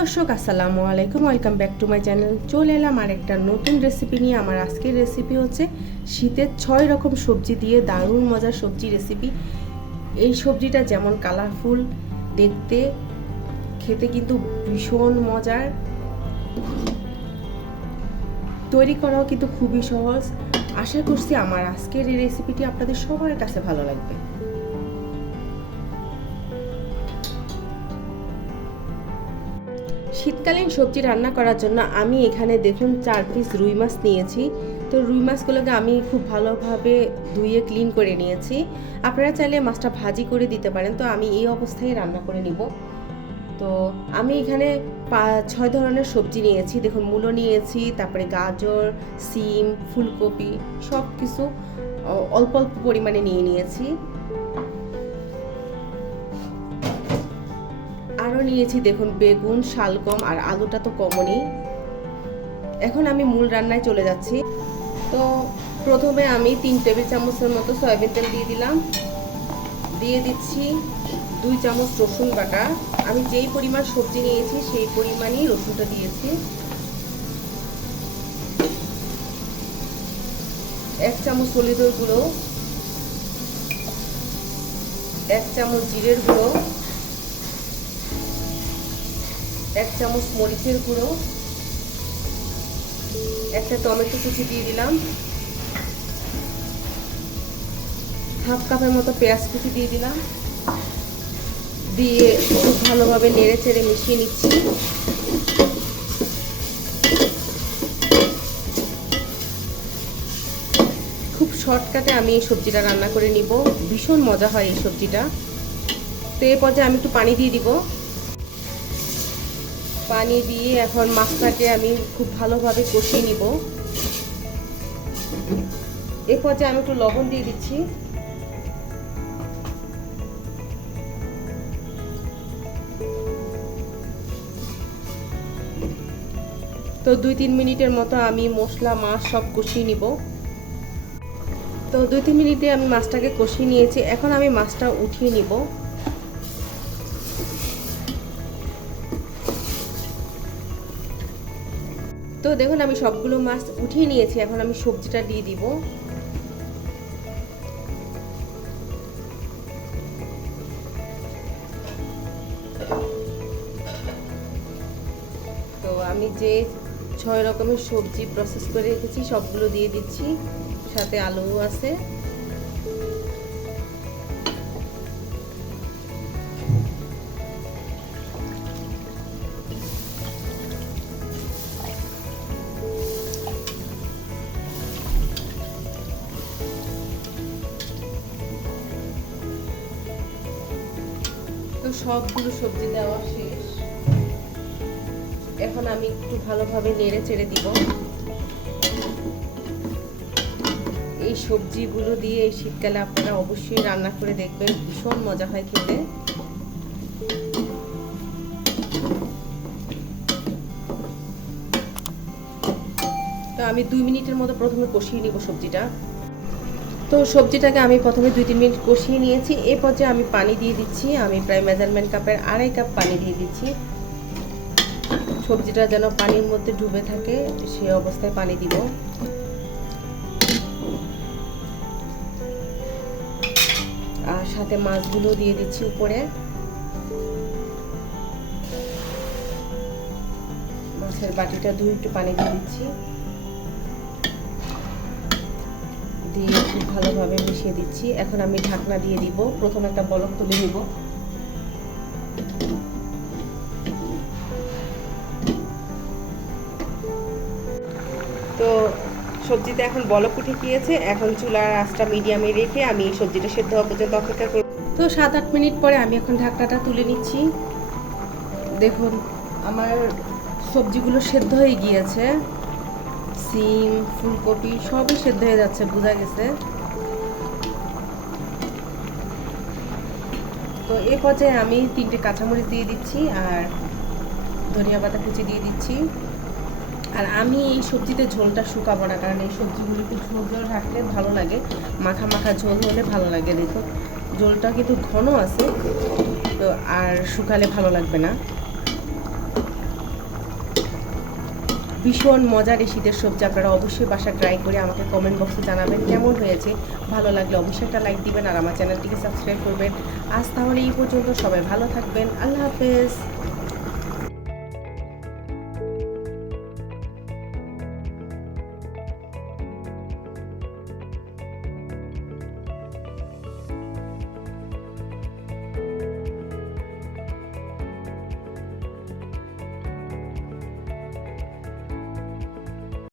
দর্শক আসসালামু আলাইকুম, welcome back to my channel. চলে এলাম আর একটা নতুন রেসিপি নিয়ে। আমার আজকের রেসিপি হচ্ছে শীতের 6 রকম সবজি দিয়ে দারুণ মজার সবজি রেসিপি। এই সবজিটা যেমন কালারফুল দেখতে, খেতে কিন্তু ভীষণ মজার, তৈরি করাও কিন্তু খুবই সহজ। আশা করছি আমার আজকের এই রেসিপিটি আপনাদের সবার কাছে ভালো লাগবে। শীতকালীন সবজি রান্না করার জন্য আমি এখানে দেখুন 4 পিস রুই মাছ নিয়েছি। তো রুই মাছগুলোকে আমি খুব ভালোভাবে ধুয়ে ক্লিন করে নিয়েছি। আপনারা চাইলে মাছটা ভাজি করে দিতে পারেন, তো আমি এই অবস্থায় রান্না করে নিব। তো আমি এখানে 6 ধরনের সবজি নিয়েছি। দেখুন, মূলো নিয়েছি, তারপরে গাজর, সিম, ফুলকপি সব কিছু অল্প অল্প পরিমাণে নিয়েছি। আরও নিয়েছি দেখুন বেগুন, শালগম আর আলুটা তো কমনই। এখন আমি মূল রান্নায় চলে যাচ্ছি। তো প্রথমে আমি 3 টেবিল চামচের মতো সয়াবিন তেল দিয়ে দিলাম। দিয়ে দিচ্ছি 2 চামচ রসুন বাটা। আমি যেই পরিমাণ সবজি নিয়েছি সেই পরিমাণই রসুনটা দিয়েছি। 1 চামচ হলুদের গুঁড়ো, 1 চামচ জিরের গুঁড়ো, 1 চামচ মরিচের গুঁড়ো, একটা টমেটো কুচি দিয়ে দিলাম, হাফ কাপের মতো পেঁয়াজ কুচি দিয়ে দিলাম। দিয়ে খুব ভালোভাবে নেড়ে চেড়ে মিশিয়ে নিচ্ছি। খুব শর্টকাটে আমি এই সবজিটা রান্না করে নিব, ভীষণ মজা হয় এই সবজিটা। তো এই পর্যায়ে আমি একটু পানি দিয়ে দিব। পানি দিয়ে এখন মাছটাকে আমি খুব ভালোভাবে কষিয়ে নিব। এই পর্যায়ে আমি একটু লবণ দিয়ে দিচ্ছি। তো 2-3 মিনিটের মতো আমি মশলা মাছ সব কষিয়ে নিব। তো 2-3 মিনিটে আমি মাছটাকে কষিয়ে নিয়েছি। এখন আমি মাছটা উঠিয়ে নিব। তো দেখুন আমি সবগুলো মাছ উঠিয়ে নিয়েছি। এখন আমি সবজিটা দিয়ে দিব। তো আমি যে 6 রকমের সবজি প্রসেস করে রেখেছি সবগুলো দিয়ে দিচ্ছি, সাথে আলুও আছে। তো সবগুলো সবজি দেওয়া শেষ। এখন আমি একটু ভালোভাবে নেড়ে চেড়ে দিব। এই সবজিগুলো দিয়ে এই শীতকালে আপনারা অবশ্যই রান্না করে দেখবেন, ভীষণ মজা হয় খেতে। তো আমি 2 মিনিটের মতো প্রথমে কষিয়ে নিব সবজিটা। তো সবজিটাকে আমি প্রথমে 2-3 মিনিট কষিয়ে নিয়েছি। এই পর্যায়ে আমি পানি দিয়ে দিচ্ছি। আমি প্রায় মেজারমেন্ট কাপের 2.5 কাপ পানি দিয়ে দিচ্ছি। সবজিটা যেন পানির মধ্যে ডুবে থাকে সেই অবস্থায় পানি দিব। আর সাথে মাছগুলো দিয়ে দিচ্ছি উপরে। মাছের বাটিটা ধুয়ে একটু পানি দিয়ে দিচ্ছি। দিয়ে খুব ভালোভাবে মিশিয়ে দিচ্ছি। এখন আমি ঢাকনা দিয়ে দিব। প্রথমে একটা বলক তুলে নিব। তো সবজিতে এখন বলক উঠে গিয়েছে। এখন চুলার আঁচটা মিডিয়ামে রেখে আমি এই সবজিটা সেদ্ধ হওয়া পর্যন্ত অপেক্ষা করব। তো 7-8 মিনিট পরে আমি এখন ঢাকনাটা তুলে নিচ্ছি। দেখুন আমার সবজিগুলো সেদ্ধ হয়ে গিয়েছে। সিম, ফুলকপি সবই সেদ্ধ হয়ে যাচ্ছে, বোঝা গেছে। তো এই পর্যায়ে আমি 3টে কাঁচামরিচ দিয়ে দিচ্ছি আর ধনিয়া পাতা কুচি দিয়ে দিচ্ছি। আর আমি এই সবজিতে ঝোলটা শুকাবো না, কারণ এই সবজিগুলো একটু ঝোল ঝোল রাখলে ভালো লাগে, মাখা মাখা ঝোল হলে ভালো লাগে। দেখুন ঝোলটা কিন্তু ঘন আছে, তো আর শুকালে ভালো লাগবে না। ভীষণ মজার এই শীতের সবজি আপনারা অবশ্যই বাসা ট্রাই করে আমাকে কমেন্ট বক্সে জানাবেন কেমন হয়েছে। ভালো লাগলে অবশ্যই একটা লাইক দিবেন আর আমার চ্যানেলটিকে সাবস্ক্রাইব করবেন। আজ তাহলে এই পর্যন্ত, সবাই ভালো থাকবেন, আল্লাহ হাফেজ।